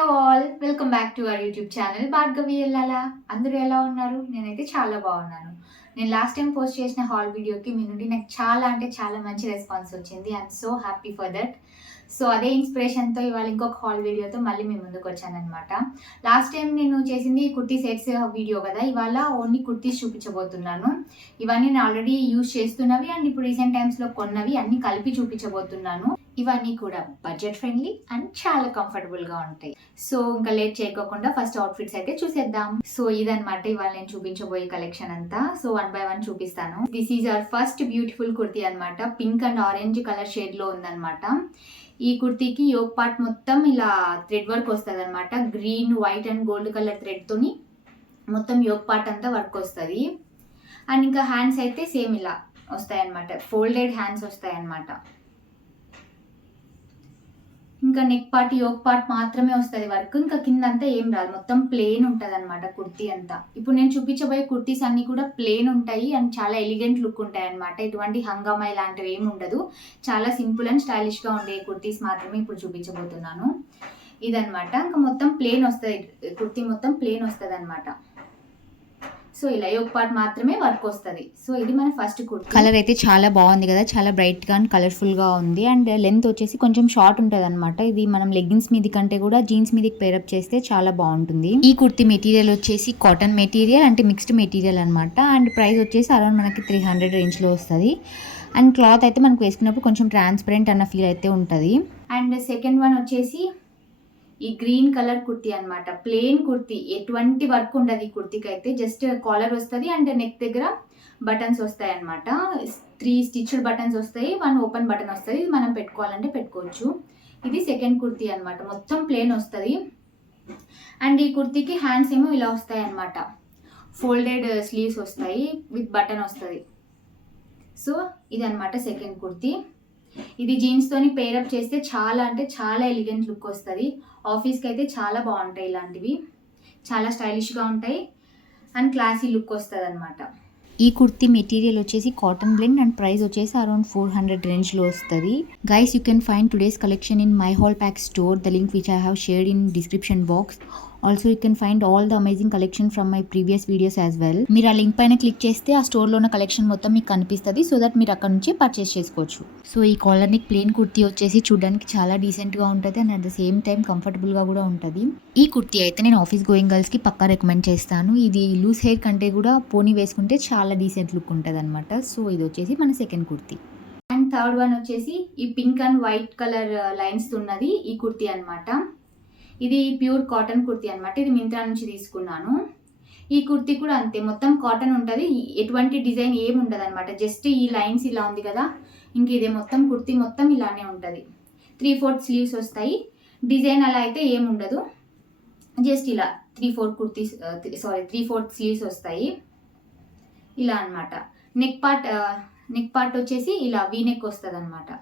Hello all, welcome back to our YouTube channel Bhargavi Ellala. అందరూ ఎలా ఉన్నారు? నేనైతే చాలా బాగున్నాను. నేను లాస్ట్ టైం పోస్ట్ చేసిన హాల్ వీడియోకి మీ నుండి నాకు చాలా అంటే చాలా మంచి రెస్పాన్స్ వచ్చింది. I'm so happy for that. So అదే ఇన్స్పిరేషన్తో ఇవాళ ఇంకొక హాల్ వీడియోతో మళ్ళీ మీ ముందుకు వచ్చానమాట. లాస్ట్ టైం నేను చేసింది కుర్తీ సెట్స్ వీడియో కదా, ఇవాళ ఓన్లీ కుర్తీస్ చూపించబోతున్నాను. ఇవన్నీ నేను ఆల్రెడీ యూజ్ చేస్తున్నవి అండ్ ఇప్పుడు రీసెంట్ టైమ్స్లో కొన్నవి అన్ని కలిపి చూపించబోతున్నాను. ఇవన్నీ కూడా బడ్జెట్ ఫ్రెండ్లీ అండ్ చాలా కంఫర్టబుల్గా ఉంటాయి. సో ఇంకా లేట్ చేయకోకుండా ఫస్ట్ అవుట్ఫిట్స్ అయితే చూసేద్దాం. సో ఇదనమాట ఇవాళ నేను చూపించబోయే కలెక్షన్ అంతా. సో 1 by 1 చూపిస్తాను. This is our first beautiful kurti అనమాట. పింక్ అండ్ ఆరెంజ్ కలర్ షేడ్లో ఉందన్నమాట. ఈ కుర్తీకి యోక్ పార్ట్ మొత్తం ఇలా థ్రెడ్ వర్క్ వస్తుంది అనమాట. Green, white and gold colour థ్రెడ్తోని మొత్తం యోక్ పార్ట్ అంతా వర్క్ వస్తుంది. అండ్ ఇంకా హ్యాండ్స్ అయితే సేమ్ ఇలా వస్తాయి అనమాట. ఫోల్డెడ్ హ్యాండ్స్ వస్తాయి అనమాట. ఇంకా నెక్ పార్ట్, యోక్ పార్ట్ మాత్రమే వస్తుంది వర్క్. ఇంకా కింద అంతా ఏం రాదు, మొత్తం ప్లేన్ ఉంటుంది అనమాట కుర్తీ అంతా. ఇప్పుడు నేను చూపించబోయే కుర్తీస్ అన్ని కూడా ప్లేన్ ఉంటాయి అండ్ చాలా ఎలిగెంట్ లుక్ ఉంటాయి అనమాట. ఎటువంటి హంగామా ఇలాంటివి ఏమి ఉండదు. చాలా సింపుల్ అండ్ స్టైలిష్గా ఉండే కుర్తీస్ మాత్రమే ఇప్పుడు చూపించబోతున్నాను. ఇదనమాట. ఇంకా మొత్తం ప్లేన్ వస్తుంది, కుర్తీ మొత్తం ప్లేన్ వస్తుంది అనమాట. సో ఇలా యోక్ పార్ట్ మాత్రమే వర్క్ వస్తుంది. సో ఇది మన ఫస్ట్ కుర్తీ. కలర్ అయితే చాలా బాగుంది కదా, చాలా బ్రైట్గా అండ్ కలర్ఫుల్గా ఉంది. అండ్ లెంత్ వచ్చేసి కొంచెం షార్ట్ ఉంటుంది అనమాట. ఇది మనం లెగ్గిన్స్ మీది కంటే కూడా జీన్స్ మీదకి పేరప్ చేస్తే చాలా బాగుంటుంది. ఈ కుర్తీ మెటీరియల్ వచ్చేసి కాటన్ మెటీరియల్ అంటే మిక్స్డ్ మెటీరియల్ అనమాట. అండ్ ప్రైస్ వచ్చేసి అరౌండ్ మనకి 300 రేంజ్లో వస్తుంది. అండ్ క్లాత్ అయితే మనకు వేసుకున్నప్పుడు కొంచెం ట్రాన్స్పరెంట్ అన్న ఫీల్ అయితే ఉంటుంది. అండ్ సెకండ్ వన్ వచ్చేసి ఈ గ్రీన్ కలర్ కుర్తీ అనమాట. ప్లెయిన్ కుర్తీ, ఎటువంటి వర్క్ ఉండదు ఈ కుర్తీకి అయితే. జస్ట్ కాలర్ వస్తుంది అండ్ నెక్ దగ్గర బటన్స్ వస్తాయి అనమాట. 3 స్టిచ్డ్ బటన్స్ వస్తాయి, 1 ఓపెన్ బటన్ వస్తుంది. ఇది మనం పెట్టుకోవాలంటే పెట్టుకోవచ్చు. ఇది సెకండ్ కుర్తీ అనమాట. మొత్తం ప్లెయిన్ వస్తుంది. అండ్ ఈ కుర్తీకి హ్యాండ్స్ ఏమో ఇలా వస్తాయి అనమాట. ఫోల్డెడ్ స్లీవ్స్ వస్తాయి విత్ బటన్ వస్తుంది. సో ఇదనమాట సెకండ్ కుర్తీ. ఇది జీన్స్తోని పేరప్ చేస్తే చాలా అంటే చాలా ఎలిగెంట్ లుక్ వస్తుంది. ఆఫీస్కి అయితే చాలా బాగుంటాయి ఇలాంటివి. చాలా స్టైలిష్గా ఉంటాయి అండ్ క్లాసీ లుక్ వస్తుంది అనమాట. ఈ కుర్తీ మెటీరియల్ వచ్చేసి కాటన్ బ్లెండ్ అండ్ ప్రైస్ వచ్చేసి అరౌండ్ 400 రేంజ్లో వస్తుంది. Guys, you can find today's collection in my hall pack store. The link which I have shared in description box. Also you can find all the amazing collection from my previous videos as well. మీరు ఆ link పైన click చేస్తే ఆ స్టోర్లో ఉన్న collection మొత్తం మీకు కనిపిస్తుంది. సో దట్ మీరు అక్కడ నుంచి పర్చేస్ చేసుకోవచ్చు. సో ఈ కాలర్ నెక్ ప్లెయిన్ కుర్తీ వచ్చేసి చూడడానికి చాలా డీసెంట్గా ఉంటుంది and at the same time కంఫర్టబుల్గా కూడా ఉంటుంది. ఈ కుర్తీ అయితే నేను ఆఫీస్ గోయింగ్ గర్ల్స్కి పక్కా రికమెండ్ చేస్తాను. ఇది లూజ్ హెయిర్ కంటే కూడా పోనీ వేసుకుంటే చాలా డీసెంట్ లుక్ ఉంటుంది అనమాట. సో ఇది వచ్చేసి మన second kurti. And third one వచ్చేసి ఈ pink and white colour lines ఉన్నది ఈ కుర్తీ అనమాట. ఇది ప్యూర్ కాటన్ కుర్తీ అనమాట. ఇది మింత్రా నుంచి తీసుకున్నాను. ఈ కుర్తీ కూడా అంతే, మొత్తం కాటన్ ఉంటుంది. ఎటువంటి డిజైన్ ఏమి ఉండదు అనమాట. జస్ట్ ఈ లైన్స్ ఇలా ఉంది కదా, ఇంక ఇదే మొత్తం కుర్తీ మొత్తం ఇలానే ఉంటుంది. 3/4 స్లీవ్స్ వస్తాయి. డిజైన్ అలా అయితే ఏమి ఉండదు. జస్ట్ ఇలా 3/4 స్లీవ్స్ వస్తాయి ఇలా అనమాట. నెక్ పార్ట్ వచ్చేసి ఇలా వీ నెక్ వస్తుంది అనమాట.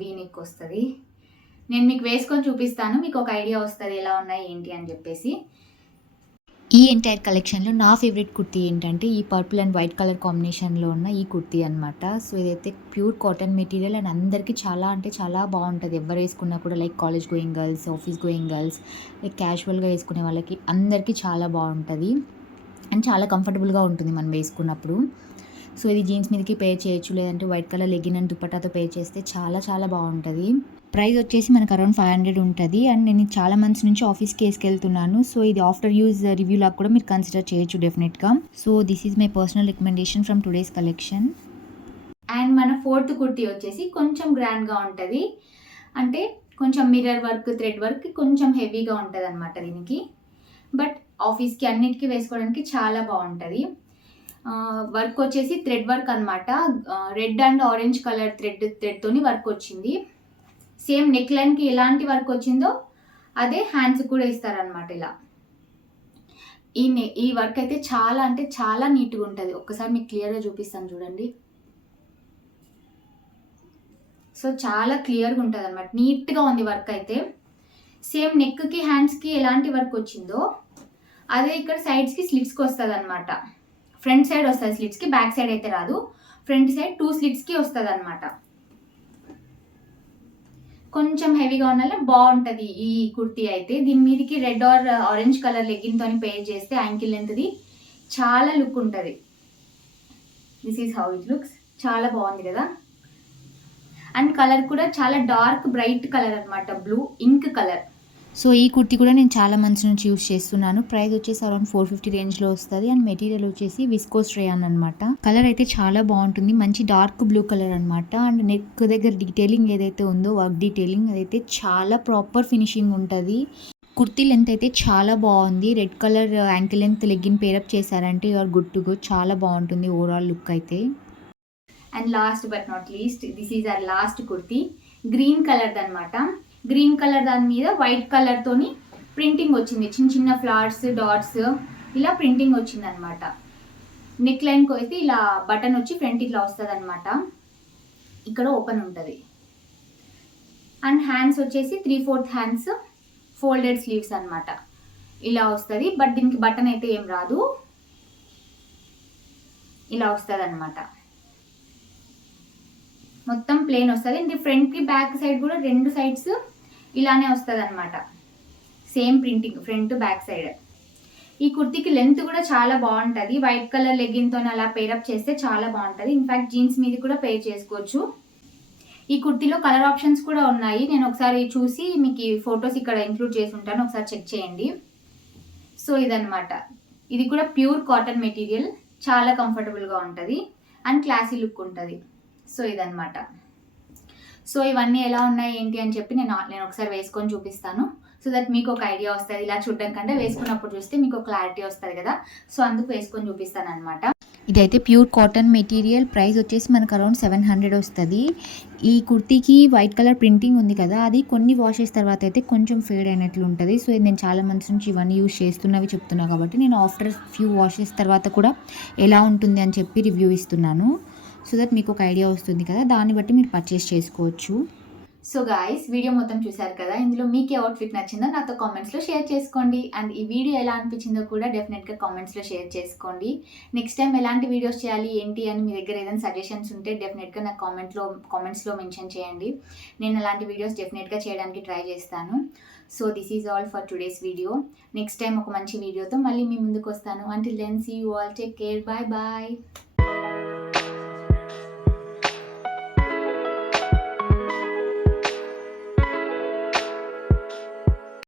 వీ నెక్ వస్తుంది. నేను మీకు వేసుకొని చూపిస్తాను, మీకు ఒక ఐడియా వస్తుంది ఎలా ఉన్నాయి ఏంటి అని చెప్పేసి. ఈ ఎంటైర్ కలెక్షన్లో నా ఫేవరెట్ కుర్తీ ఏంటంటే ఈ పర్పుల్ అండ్ వైట్ కలర్ కాంబినేషన్లో ఉన్న ఈ కుర్తీ అనమాట. సో ఇదైతే ప్యూర్ కాటన్ మెటీరియల్ అండ్ అందరికీ చాలా అంటే చాలా బాగుంటుంది. ఎవరు వేసుకున్నా కూడా, like college going girls, office going girls, like క్యాజువల్గా వేసుకునే వాళ్ళకి అందరికీ చాలా బాగుంటుంది అండ్ చాలా కంఫర్టబుల్గా ఉంటుంది మనం వేసుకున్నప్పుడు. సో ఇది జీన్స్ మీదకి పేర్ చేయొచ్చు, లేదంటే వైట్ కలర్ లెగిన్ అండ్ దుపట్టాతో పేర్ చేస్తే చాలా చాలా బాగుంటుంది. ప్రైస్ వచ్చేసి మనకు అరౌండ్ 500 ఉంటుంది. అండ్ నేను చాలా మంత్స్ నుంచి ఆఫీస్కి వేసుకెళ్తున్నాను. సో ఇది ఆఫ్టర్ యూజ్ రివ్యూ లాగా కూడా మీరు కన్సిడర్ చేయొచ్చు డెఫినెట్గా. So this is my personal recommendation from today's collection. And మన ఫోర్త్ కుర్తీ వచ్చేసి కొంచెం గ్రాండ్గా ఉంటుంది. అంటే కొంచెం మిర్రర్ వర్క్, థ్రెడ్ వర్క్ కొంచెం హెవీగా ఉంటుంది అనమాట దీనికి. బట్ ఆఫీస్కి అన్నిటికీ వేసుకోవడానికి చాలా బాగుంటుంది. వర్క్ వచ్చేసి థ్రెడ్ వర్క్ అనమాట. రెడ్ అండ్ ఆరెంజ్ కలర్ థ్రెడ్తోని వర్క్ వచ్చింది. సేమ్ నెక్ లైన్కి ఎలాంటి వర్క్ వచ్చిందో అదే హ్యాండ్స్ కూడా ఇస్తారనమాట. ఇలా ఈ వర్క్ అయితే చాలా అంటే చాలా నీట్గా ఉంటుంది. ఒక్కసారి మీకు క్లియర్గా చూపిస్తాను చూడండి. సో చాలా క్లియర్గా ఉంటుంది అనమాట, నీట్గా ఉంది వర్క్ అయితే. సేమ్ నెక్కి హ్యాండ్స్కి ఎలాంటి వర్క్ వచ్చిందో అదే ఇక్కడ సైడ్స్కి స్లిట్స్కి వస్తుంది అనమాట. ఫ్రంట్ సైడ్ వస్తుంది స్లిట్స్కి, బ్యాక్ సైడ్ అయితే రాదు. ఫ్రంట్ సైడ్ 2 స్లిట్స్కి వస్తుంది అనమాట. కొంచెం హెవీగా ఉన్న బాగుంటుంది ఈ కుర్తీ అయితే. దీని మీదకి రెడ్ ఆర్ ఆరెంజ్ కలర్ లెగ్గిన్తో పేర్ చేస్తే యాంకిల్ లెంత్ది చాలా లుక్ ఉంటుంది. This is how it looks. చాలా బాగుంది కదా. అండ్ కలర్ కూడా చాలా డార్క్ బ్రైట్ కలర్ అనమాట, బ్లూ ఇంక్ కలర్. సో ఈ కుర్తీ కూడా నేను చాలా మంత్స్ నుంచి యూస్ చేస్తున్నాను. ప్రైస్ వచ్చేసి అరౌండ్ 450 రేంజ్లో వస్తుంది. అండ్ మెటీరియల్ వచ్చేసి విస్కోస్ రేయాన్ అనమాట. కలర్ అయితే చాలా బాగుంటుంది, మంచి డార్క్ బ్లూ కలర్ అనమాట. అండ్ నెక్ దగ్గర డీటెయిలింగ్ ఏదైతే ఉందో వర్క్ డీటెయిలింగ్ అదైతే చాలా ప్రాపర్ ఫినిషింగ్ ఉంటుంది. కుర్తీ లెంత్ అయితే చాలా బాగుంది. Red colour ankle length legging pair up చేశారంటే యూఆర్ గుడ్ టు గో. చాలా బాగుంటుంది ఓవరాల్ లుక్ అయితే. And last but not least, this is our last kurti. Green colour అనమాట. గ్రీన్ కలర్ దాని మీద వైట్ కలర్తోని ప్రింటింగ్ వచ్చింది, చిన్న చిన్న ఫ్లవర్స్ డాట్స్ ఇలా ప్రింటింగ్ వచ్చింది అనమాట. నెక్ లైన్కి అయితే ఇలా బటన్ వచ్చి ఫ్రంట్ ఇట్లా వస్తుంది అనమాట. ఇక్కడ ఓపెన్ ఉంటుంది. అండ్ హ్యాండ్స్ వచ్చేసి 3/4 హ్యాండ్స్ ఫోల్డెడ్ స్లీవ్స్ అనమాట. ఇలా వస్తుంది. బట్ దీనికి బటన్ అయితే ఏం రాదు, ఇలా వస్తుంది అనమాట. మొత్తం ప్లేన్ వస్తుంది. ఇది ఫ్రంట్కి బ్యాక్ సైడ్ కూడా రెండు సైడ్స్ ఇలానే వస్తుంది అనమాట. Same printing front back side. ఈ కుర్తీకి లెంత్ కూడా చాలా బాగుంటుంది. వైట్ కలర్ లెగ్గిన్తో అలా పేరప్ చేస్తే చాలా బాగుంటుంది. ఇన్ఫ్యాక్ట్ జీన్స్ మీద కూడా పేర్ చేసుకోవచ్చు. ఈ కుర్తీలో కలర్ ఆప్షన్స్ కూడా ఉన్నాయి. నేను ఒకసారి చూసి మీకు ఈ ఫొటోస్ ఇక్కడ ఇంక్లూడ్ చేసి ఉంటాను, ఒకసారి చెక్ చేయండి. సో ఇదనమాట. ఇది కూడా ప్యూర్ కాటన్ మెటీరియల్, చాలా కంఫర్టబుల్గా ఉంటుంది అండ్ క్లాసీ లుక్ ఉంటుంది. సో ఇదనమాట. సో ఇవన్నీ ఎలా ఉన్నాయి ఏంటి అని చెప్పి నేను ఒకసారి వేసుకొని చూపిస్తాను. సో దట్ మీకు ఒక ఐడియా వస్తుంది. ఇలా చూడడం కంటే వేసుకున్నప్పుడు చూస్తే మీకు క్లారిటీ వస్తుంది కదా. సో అందుకు వేసుకొని చూపిస్తాను అనమాట. ఇదైతే ప్యూర్ కాటన్ మెటీరియల్. ప్రైస్ వచ్చేసి మనకు అరౌండ్ 700 వస్తుంది. ఈ కుర్తీకి వైట్ కలర్ ప్రింటింగ్ ఉంది కదా, అది కొన్ని వాషెస్ తర్వాత అయితే కొంచెం ఫేడ్ అయినట్లు ఉంటుంది. సో నేను చాలా మంత్స్ నుంచి ఇవన్నీ యూస్ చేస్తున్నవి చెప్తున్నా కాబట్టి నేను ఆఫ్టర్ ఫ్యూ వాషెస్ తర్వాత కూడా ఎలా ఉంటుంది అని చెప్పి రివ్యూ ఇస్తున్నాను. సో దట్ మీకు ఒక ఐడియా వస్తుంది కదా, దాన్ని బట్టి మీరు పర్చేస్ చేసుకోవచ్చు. సో గాయస్, వీడియో మొత్తం చూసారు కదా. ఇందులో మీకు ఏ అవుట్ఫిట్ నచ్చిందో నాతో కామెంట్స్లో షేర్ చేసుకోండి. అండ్ ఈ వీడియో ఎలా అనిపించిందో కూడా డెఫినెట్గా కామెంట్స్లో షేర్ చేసుకోండి. నెక్స్ట్ టైం ఎలాంటి వీడియోస్ చేయాలి ఏంటి అని మీ దగ్గర ఏదైనా సజెషన్స్ ఉంటే డెఫినెట్గా నాకు కామెంట్స్లో మెన్షన్ చేయండి. నేను అలాంటి వీడియోస్ డెఫినెట్గా చేయడానికి ట్రై చేస్తాను. So this is all for today's video. Next time ఒక మంచి వీడియోతో మళ్ళీ మీ ముందుకు వస్తాను. Until then see you all, take care, bye bye.